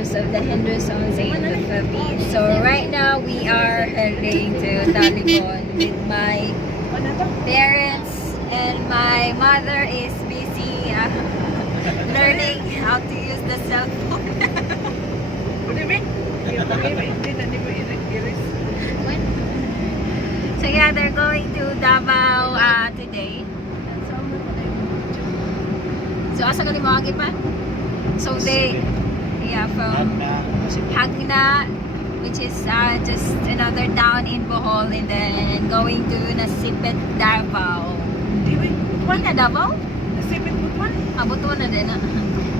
branches of the Hinduism in the Philippines. So right now we are heading to Taliban with my parents, and my mother is busy learning how to use the cell phone. So yeah, they're going to Davao today. So asa ka limawagi pa? So they, yeah, from Hagna, which is just another town in Bohol, and then going to Nasipit, Davao. What na Davao? Nasipit Butuan? Butuan na din.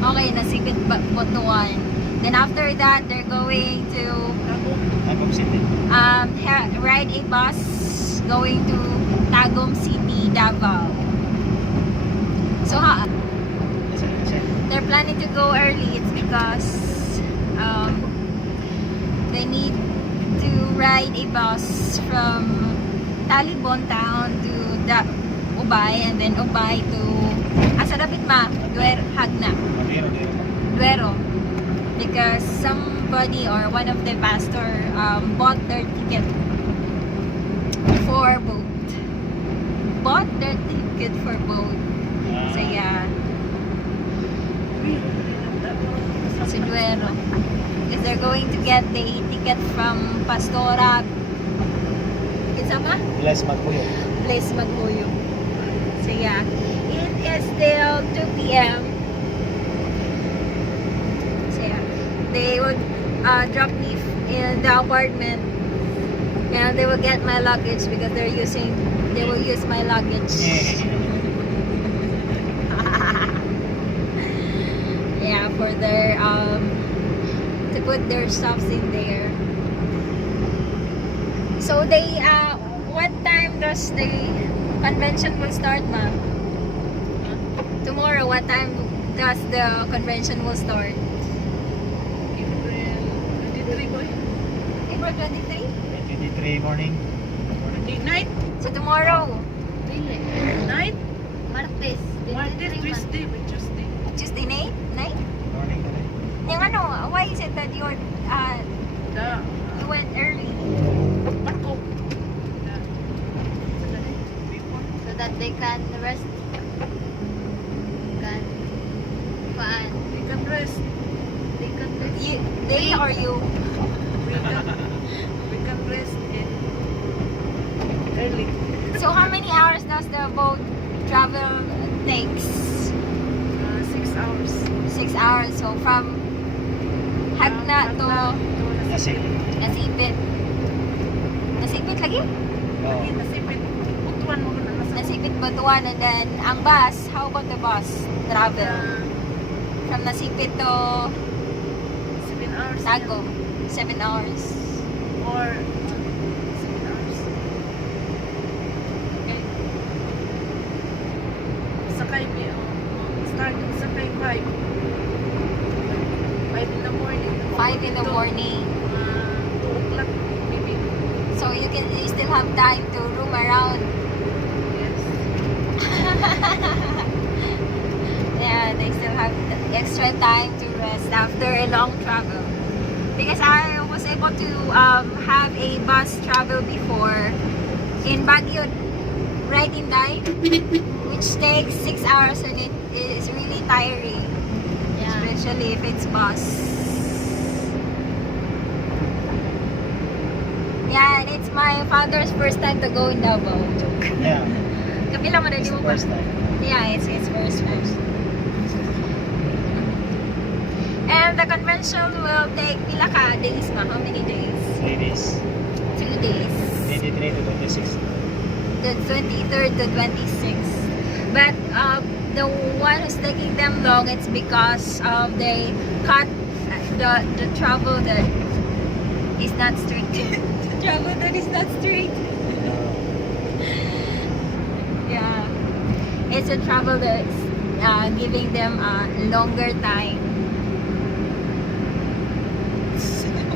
Okay, Nasipit Butuan. Then after that, they're going to ride a bus going to Tagum City, Davao. So they're planning to go early. It's because they need to ride a bus from Talibon town to Ubay, and then Ubay to Asarapit ma, Hagna, Duero, because somebody or one of the pastor bought their ticket for boat. Bought their ticket for boat. So yeah. So Duero. Because they're going to get the ticket from Pastora. It's apa? Bless Magpuyo. Place Magpuyo. So yeah. It is still 2 p.m. So yeah. They would drop me in the apartment, and they will get my luggage because they will use my luggage. Yeah, for their to put their stuffs in there. So they what time does the convention will start, ma? Tomorrow, what time does the convention will start? April 23? 23 morning. Night? So tomorrow, Night? Martes, Tuesday. Tuesday night? Morning na rin. Yung ano, why is it that you went early? Barko. So that they can rest. We can rest. They or you? We can rest early. So how many hours does the boat travel takes? 6 hours. 6 hours. So from Hagna to Nasipit. Nasipit lagi? Oh. Nasipit. Butuan mo na. Nasipit Batuan, and then ang bus, how about the bus travel? From Nasipit to 7 hours. Tagum, 7 hours. Or 7 hours. Okay. Sakay mo. Starting sakay 5. 5 in the morning. 5 in the morning. 2 o'clock maybe. So you still have time to roam around. Yes. Yeah, they still have extra time to rest after a long travel. Because I was able to have a bus travel before in Baguio, right in Dai, which takes 6 hours, and it is really tiring. Yeah. Especially if it's bus. Yeah, and it's my father's first time to go in Davao. Yeah. Kapila mo na It's di the mo pa? first time. Yeah, it's his first time. And the convention will take pila ka days ma? How many days? 3 days. 2 days. 23 to 26. The 23rd to 26th. But the one who's taking them long, it's because they cut the travel that is not straight. The travel that is not straight. Yeah. It's a travel that's giving them a longer time.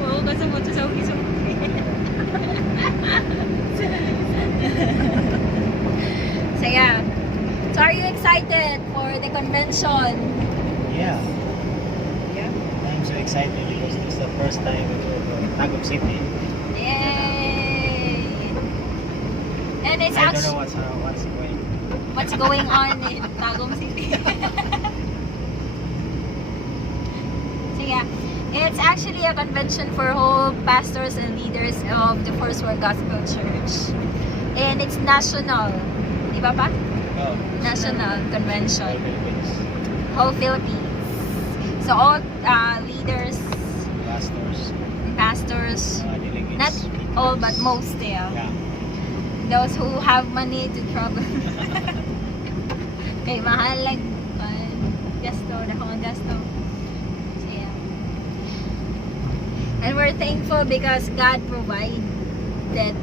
Oo, kasi mo sa isang So yeah. So are you excited for the convention? Yeah. Yeah. I'm so excited. first time we go to Tagum City. Yay! And it's I don't actually know what's going. what's going on in Tagum City. So yeah, it's actually a convention for whole pastors and leaders of the First World Gospel Church. And it's national. Di ba pa? Oh, National convention. Philippines, Whole Philippines. So all leaders, pastors, delegates. not all but most there. Yeah. Those who have money to travel. Kay mahal lang gasto, dahon gasto. So, yeah. And we're thankful because God provided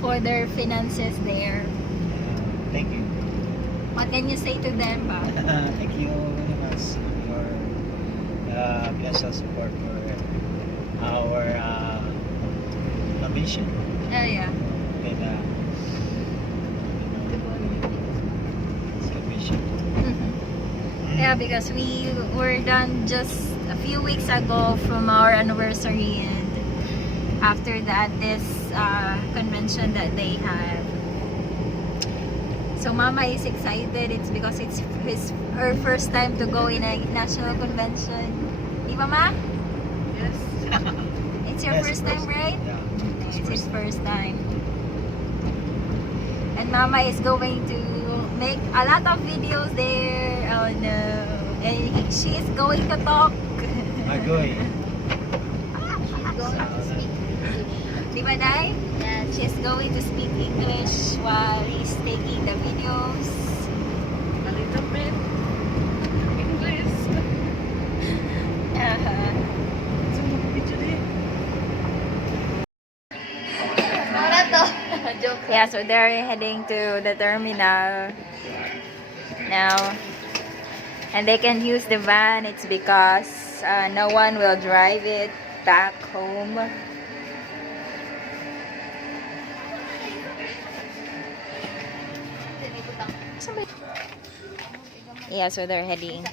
for their finances there. Thank you. What can you say to them, Bob? Thank you very much for financial support for our mission. Oh yeah. And it's a mission. Yeah, because we were done just a few weeks ago from our anniversary, and after that, this convention that they have. So Mama is excited. It's because it's her first time to go in a national convention. Di ba, Ma? Yes. It's your Yes, first time, right? Yeah. It's his first time. And Mama is going to make a lot of videos there. Oh no. And she is going to talk. Magoy. Di ba, Day? Yes. She's going to speak English while he's taking the videos. A little bit. English. So, video din. Joke. Yeah, so they're heading to the terminal now. And they can use the van. It's because no one will drive it back home. Yeah, so they're heading.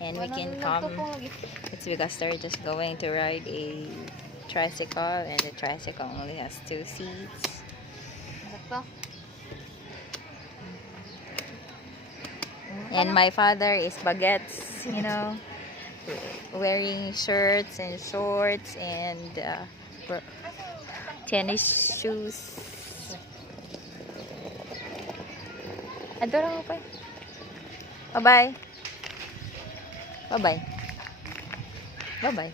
And we can come. It's because they're just going to ride a tricycle. And the tricycle only has 2 seats. And my father is baguettes, you know, wearing shirts and shorts and tennis shoes. Adoro ko pa. Bye-bye. Bye-bye. Bye-bye.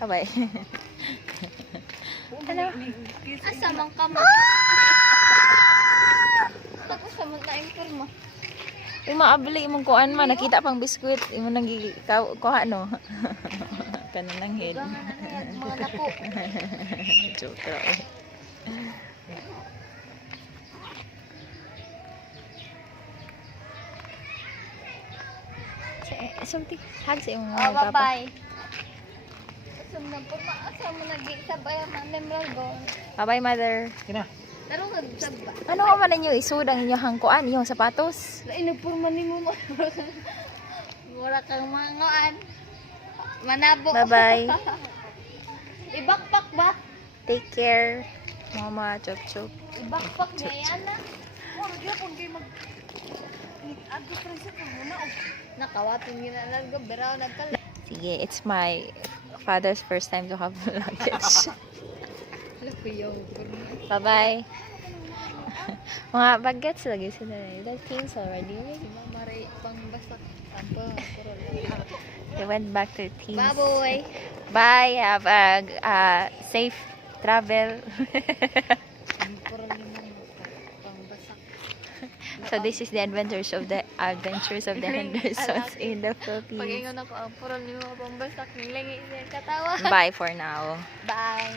Bye-bye. Hello. Asa man ka mo? Tapos sa mga informa. Yung maabili imong kuan man nakita pang biskwit imong nang kuha no. Kanang head. Mga napo. Joke lang. Something hag sa imong Oh, papa. bye-bye. Asa man porma, asa man nag-sabay man nemlago. Bye-bye, mother. Kina. Pero sabay. Ano ka man ninyo isud ang inyong hangkuan, inyong sapatos? Lain porma nimo mo. Wala kang mangoan. Manabo. Bye-bye. Ibakpak ba? Take care. Mama, chop chop. Ibakpak niya yan na. Wala gyapon kay mag adto preso ko muna og nakawaton ginalargo beraw nagkal. Sige, it's my father's first time to have luggage. Bye-bye. Mga bagets lagi sila. That things already. Maray pang basak tampo puro. They went back to teams. Baboy. Bye. Have a safe travel. Puro limang pang basak. So this is the adventures of the Hendersons in the Philippines. Pag-ingon ako ang puro limang pang basak nilangi katawa. Bye for now. Bye.